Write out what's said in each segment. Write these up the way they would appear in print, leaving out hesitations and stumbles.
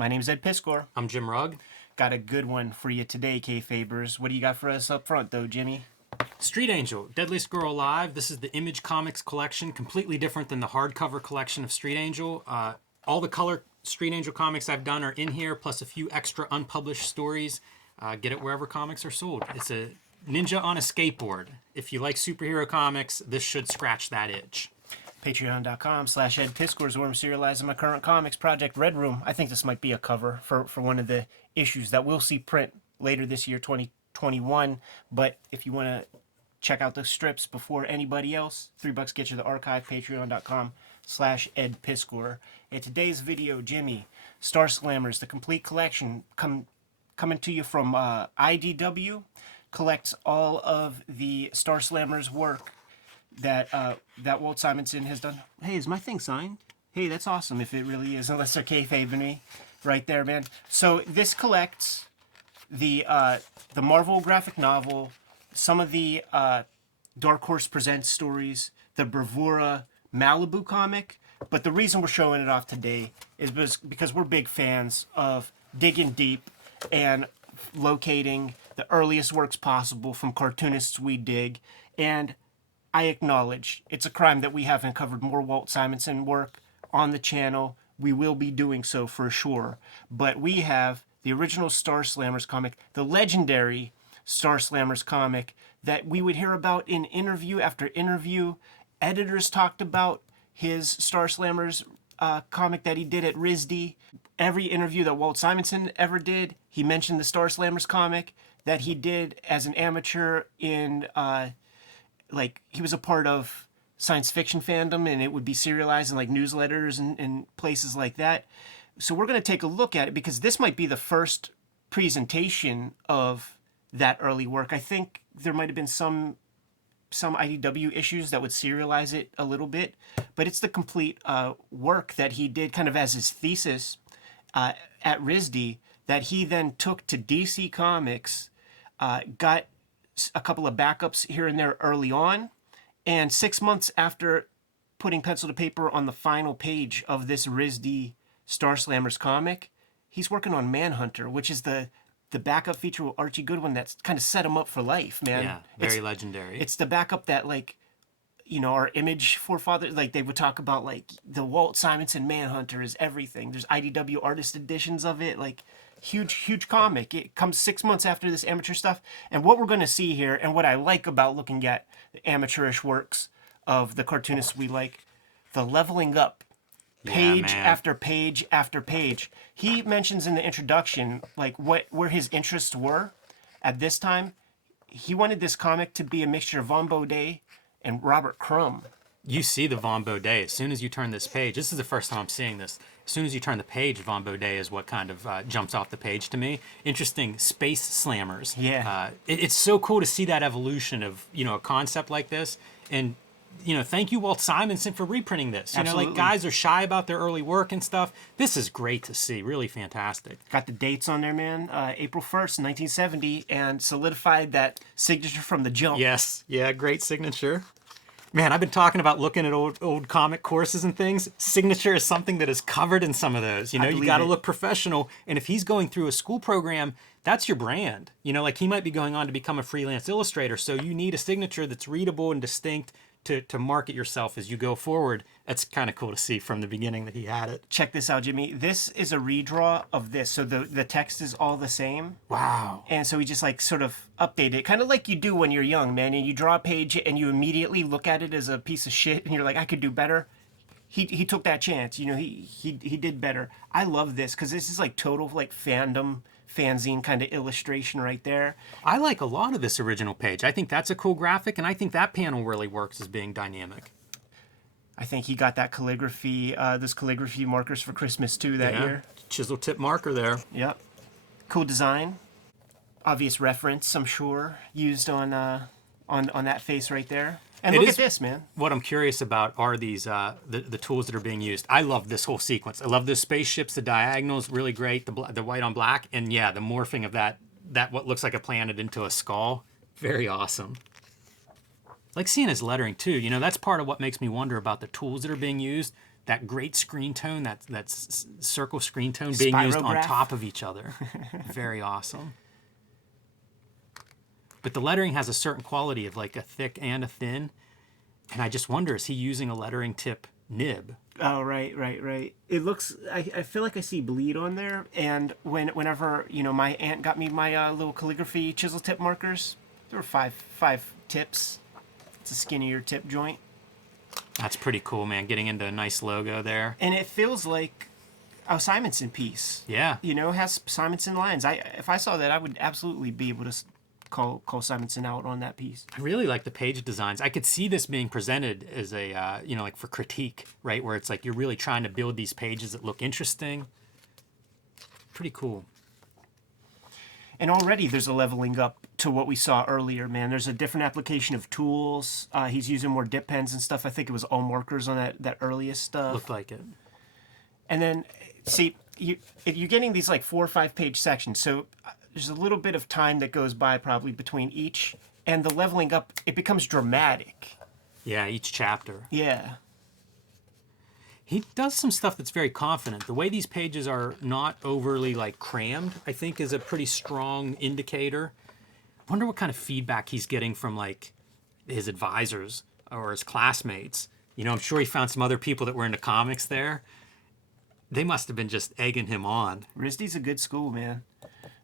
My name's Ed Piskor. I'm Jim Rugg. Got a good one for you today, Kayfabers. What do you got for us up front, though, Jimmy? Street Angel, Deadliest Girl Alive. This is the Image Comics collection, completely different than the hardcover collection of Street Angel. All the color Street Angel comics I've done are in here, plus a few extra unpublished stories. Get it wherever comics are sold. It's a ninja on a skateboard. If you like superhero comics, this should scratch that itch. Patreon.com/Ed Piskor is where I'm serializing my current comics project, Red Room. I think this might be a cover for one of the issues that we'll see print later this year, 2021. But if you want to check out the strips before anybody else, $3 get you the archive, patreon.com/Ed Piskor. In today's video, Jimmy, Star Slammers, the complete collection, coming to you from IDW, collects all of the Star Slammers work that Walt Simonson has done. Hey, is my thing signed? Hey, that's awesome if it really is, unless they're kayfabing me right there, man. So this collects the Marvel graphic novel, some of the Dark Horse Presents stories, the Bravura Malibu comic, but the reason we're showing it off today is because we're big fans of digging deep and locating the earliest works possible from cartoonists we dig. And I acknowledge it's a crime that we haven't covered more Walt Simonson work on the channel. We will be doing so for sure. But we have the original Star Slammers comic, the legendary Star Slammers comic that we would hear about in interview after interview. Editors talked about his Star Slammers comic that he did at RISD. Every interview that Walt Simonson ever did, he mentioned the Star Slammers comic that he did as an amateur in... like he was a part of science fiction fandom, and it would be serialized in like newsletters and places like that. So we're going to take a look at it because this might be the first presentation of that early work. I think there might have been some IDW issues that would serialize it a little bit, but it's the complete work that he did kind of as his thesis at RISD that he then took to DC Comics, got a couple of backups here and there early on, and 6 months after putting pencil to paper on the final page of this RISD Star Slammers comic, he's working on Manhunter, which is the backup feature with Archie Goodwin that's kind of set him up for life, man. Yeah, very legendary. It's the backup that, like, you know, our Image forefathers, like, they would talk about, like, the Walt Simonson Manhunter is everything. There's IDW artist editions of it, like, huge comic. It comes 6 months after this amateur stuff. And what we're going to see here, and what I like about looking at the amateurish works of the cartoonists we like, the leveling up, page after page after page. He mentions in the introduction, like, where his interests were at this time. He wanted this comic to be a mixture of Von Baudet and Robert Crumb. You see the Von Baudet as soon as you turn this page. This is the first time I'm seeing this. As soon as you turn the page, Von Baudet is what kind of jumps off the page to me. Interesting space slammers. Yeah. It's so cool to see that evolution of, you know, a concept like this. And, you know, thank you, Walt Simonson, for reprinting this. You Absolutely. know, like, guys are shy about their early work and stuff. This is great to see. Really fantastic. Got the dates on there, man. April 1st, 1970, and solidified that signature from the jump. Yes. Yeah, great signature. Man, I've been talking about looking at old comic courses and things. Signature is something that is covered in some of those. You know, you got to look professional. And if he's going through a school program, that's your brand. You know, like, he might be going on to become a freelance illustrator. So you need a signature that's readable and distinct to market yourself as you go forward. That's kind of cool to see from the beginning that he had it. Check this out, Jimmy. This is a redraw of this. So the text is all the same. Wow. And so we just, like, sort of update it. Kind of like you do when you're young, man. And you draw a page and you immediately look at it as a piece of shit. And you're like, I could do better. He took that chance. You know, he did better. I love this because this is, like, total, like, fanzine kind of illustration right there. I like a lot of this original page. I think that's a cool graphic, and I think that panel really works as being dynamic. I think he got that calligraphy, those calligraphy markers for Christmas too that year. Chisel tip marker there. Yep. Cool design. Obvious reference, I'm sure, used on that face right there. And look at this, man. What I'm curious about are these the tools that are being used. I love this whole sequence. I love the spaceships, the diagonals, really great. The white on black, and yeah, the morphing of that what looks like a planet into a skull. Very awesome. Like seeing his lettering too. You know, that's part of what makes me wonder about the tools that are being used. that great screen tone, that circle screen tone being used on Spirograph. top of each other. Very awesome. But the lettering has a certain quality of like a thick and a thin. And I just wonder, is he using a lettering tip nib? Oh, right. It looks. I feel like I see bleed on there. And whenever my aunt got me my little calligraphy chisel tip markers, there were five tips. It's a skinnier tip joint, That's pretty cool, man. Getting into a nice logo there. and it feels like a Simonson piece. Yeah. Has Simonson lines. If I saw that, I would absolutely be able to call Simonson out on that piece. I really like the page designs. I could see this being presented as a, like for critique, right? Where it's like you're really trying to build these pages that look interesting. Pretty cool. And already there's a leveling up to what we saw earlier, man. There's a different application of tools. He's using more dip pens and stuff. I think it was all markers on that earliest stuff. Looked like it. And then, see, you're getting these like 4 or 5 page sections. So there's a little bit of time that goes by probably between each. And the leveling up, it becomes dramatic. Yeah, each chapter. Yeah. He does some stuff that's very confident. The way these pages are not overly like crammed, I think is a pretty strong indicator. I wonder what kind of feedback he's getting from like his advisors or his classmates. I'm sure he found some other people that were into comics there. They must have been just egging him on. RISD's a good school, man.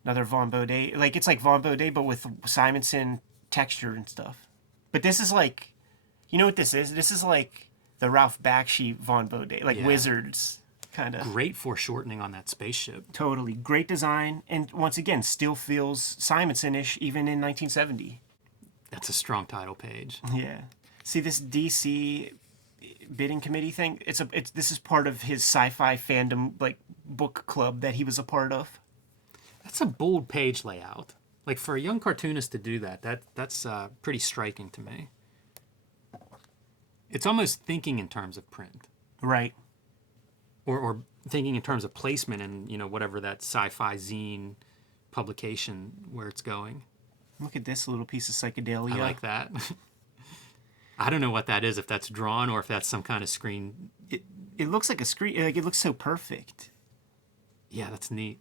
Another Von Baudet. Like, it's like Von Baudet, but with Simonson texture and stuff. But this is like, you know what this is? This is like the Ralph Bakshi Von Baudet, like Yeah. Wizards, kind of. Great foreshortening on that spaceship. Totally. Great design. And once again, still feels Simonson-ish even in 1970. That's a strong title page. Yeah. See this DC bidding committee thing? This is part of his sci-fi fandom, like, book club that he was a part of. That's a bold page layout. Like for a young cartoonist to do that's pretty striking to me. It's almost thinking in terms of print. Right. Or thinking in terms of placement and, whatever that sci-fi zine publication where it's going. Look at this little piece of psychedelia. I like that. I don't know what that is, if that's drawn or if that's some kind of screen. It looks like a screen. Like, it looks so perfect. Yeah, that's neat.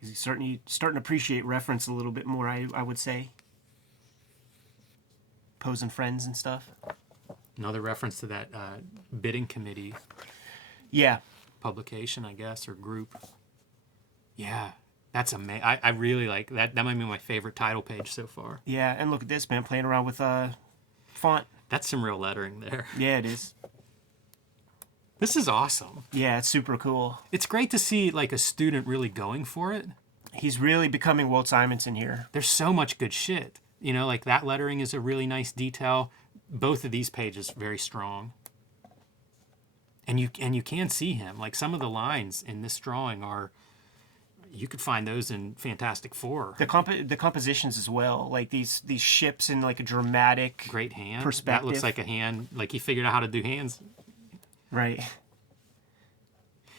He's starting to appreciate reference a little bit more, I would say. Pose and Friends and stuff. Another reference to that bidding committee Yeah. publication, I guess, or group. Yeah, that's amazing. I really like that. That might be my favorite title page so far. Yeah, and look at this, man, playing around with font. That's some real lettering there. Yeah, it is. This is awesome. Yeah, it's super cool. It's great to see like a student really going for it. He's really becoming Walt Simonson here. There's so much good shit. Like that lettering is a really nice detail. Both of these pages very strong. And you can see him. Like some of the lines in this drawing are, you could find those in Fantastic Four. The compositions as well, like these ships in like a dramatic Great hand. perspective. That looks like a hand. Like he figured out how to do hands. Right.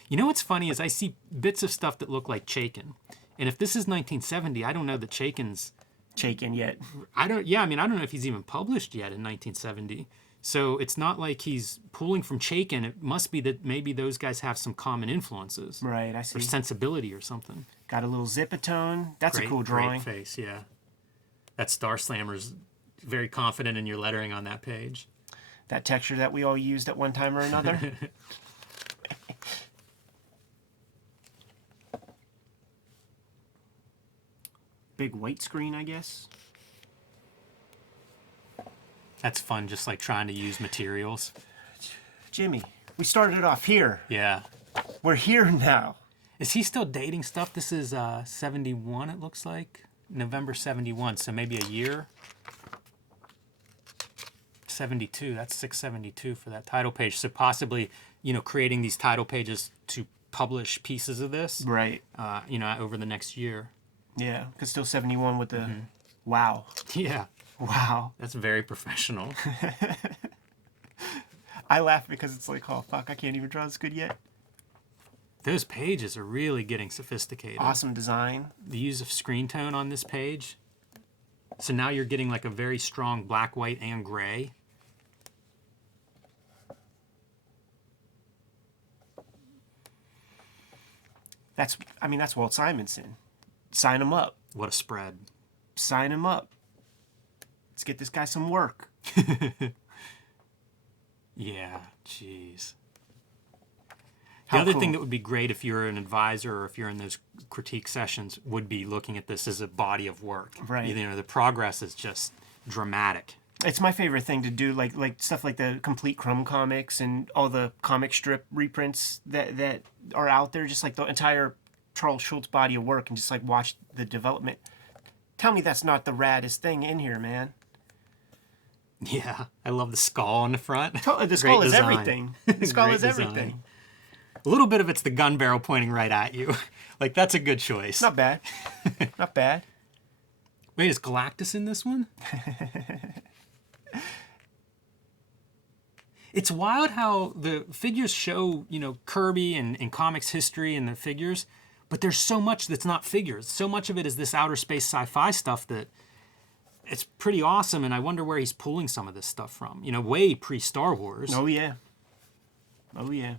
What's funny is I see bits of stuff that look like Chaykin. And if this is 1970, I don't know that Chaykin's... Chaykin yet. I don't know if he's even published yet in 1970. So it's not like he's pulling from Chaykin. It must be that maybe those guys have some common influences. Right, I see. Or sensibility or something. Got a little zipatone. That's a cool drawing. Great face, yeah. That Star Slammer's very confident in your lettering on that page. That texture that we all used at one time or another. Big white screen, I guess. That's fun, just like trying to use materials. Jimmy, we started off here. Yeah. We're here now. Is he still dating stuff? This is 71, it looks like. November 71, so maybe a year. 72, that's 672 for that title page. So possibly, creating these title pages to publish pieces of this. Right. Over the next year. Yeah, because still 71 with the... Wow. Yeah. Wow. That's very professional. I laugh because it's like, oh, fuck, I can't even draw this good yet. Those pages are really getting sophisticated. Awesome design. The use of screen tone on this page. So now you're getting like a very strong black, white, and gray. That's Walt Simonson. Sign him up. What a spread. Sign him up. Let's get this guy some work. Yeah, jeez. How The other cool. thing that would be great if you're an advisor or if you're in those critique sessions would be looking at this as a body of work. Right. You know, the progress is just dramatic. It's my favorite thing to do, like stuff like the complete Crumb comics and all the comic strip reprints that are out there, just like the entire Charles Schultz body of work, and just like watch the development. Tell me that's not the raddest thing in here, man. Yeah, I love the skull on the front. The skull is design. everything. The skull Great is design. everything. A little bit of it's the gun barrel pointing right at you. Like, that's a good choice. Not bad. Not bad. Wait, is Galactus in this one? It's wild how the figures show, you know, Kirby and comics history and the figures, but there's so much that's not figures. So much of it is this outer space sci-fi stuff that it's pretty awesome, and I wonder where he's pulling some of this stuff from. You know, way pre-Star Wars. Oh, yeah. Oh, yeah.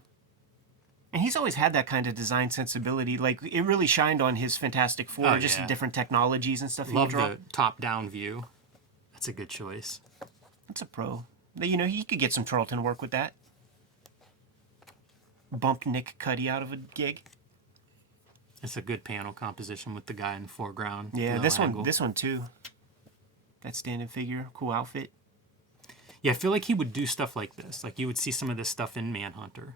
And he's always had that kind of design sensibility. Like, it really shined on his Fantastic Four, Oh, just yeah. the different technologies and stuff he Love could draw. the top-down view. That's a good choice. That's a pro. You know, he could get some Charlton work with that. Bump Nick Cuddy out of a gig. It's a good panel composition with the guy in the foreground. Yeah, Low this angle. one too. That standing figure, cool outfit. Yeah, I feel like he would do stuff like this. Like, you would see some of this stuff in Manhunter.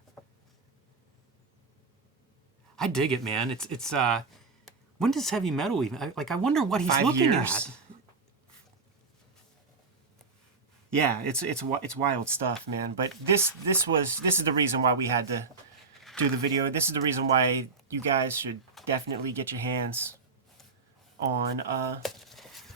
I dig it, man. It's when does Heavy Metal even, I wonder what he's 5 looking years. at. Yeah, it's wild stuff, man. But this is the reason why we had to do the video. This is the reason why you guys should definitely get your hands on this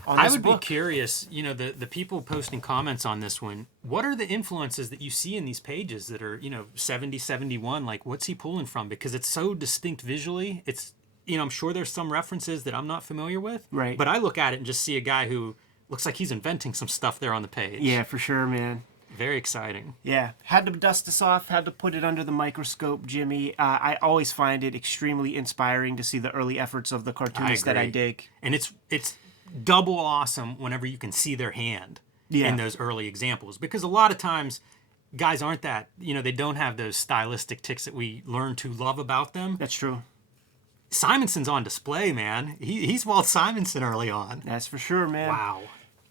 I would book. be curious, you know, the people posting comments on this one, what are the influences that you see in these pages that are, you know, 70, 71? Like, what's he pulling from? Because it's so distinct visually. It's, you know, I'm sure there's some references that I'm not familiar with. Right. But I look at it and just see a guy who looks like he's inventing some stuff there on the page. Yeah, for sure, man. Very exciting. Yeah, had to dust this off, had to put it under the microscope, Jimmy. I always find it extremely inspiring to see the early efforts of the cartoonists that I agree. dig. And it's double awesome whenever you can see their hand Yeah. in those early examples. Because a lot of times, guys aren't that, you know, they don't have those stylistic ticks that we learn to love about them. That's true. Simonson's on display, man. He's Walt Simonson early on. That's for sure, man. Wow.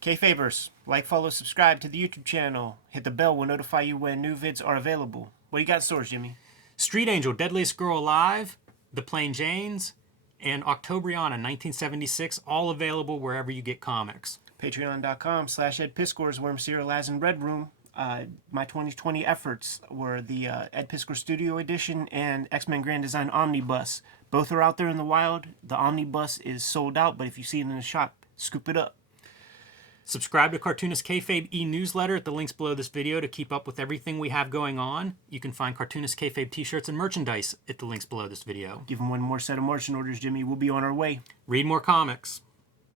Kayfabers, like, follow, subscribe to the YouTube channel. Hit the bell, will notify you when new vids are available. What do you got in stores, Jimmy? Street Angel, Deadliest Girl Alive, The Plain Janes, and Octobriana 1976, all available wherever you get comics. Patreon.com/Ed Piskor, where I'm serialized in Red Room. My 2020 efforts were the Ed Piskor Studio Edition and X-Men Grand Design Omnibus. Both are out there in the wild. The Omnibus is sold out, but if you see it in the shop, scoop it up. Subscribe to Cartoonist Kayfabe e-newsletter at the links below this video to keep up with everything we have going on. You can find Cartoonist Kayfabe t-shirts and merchandise at the links below this video. Give them one more set of marching orders, Jimmy. We'll be on our way. Read more comics.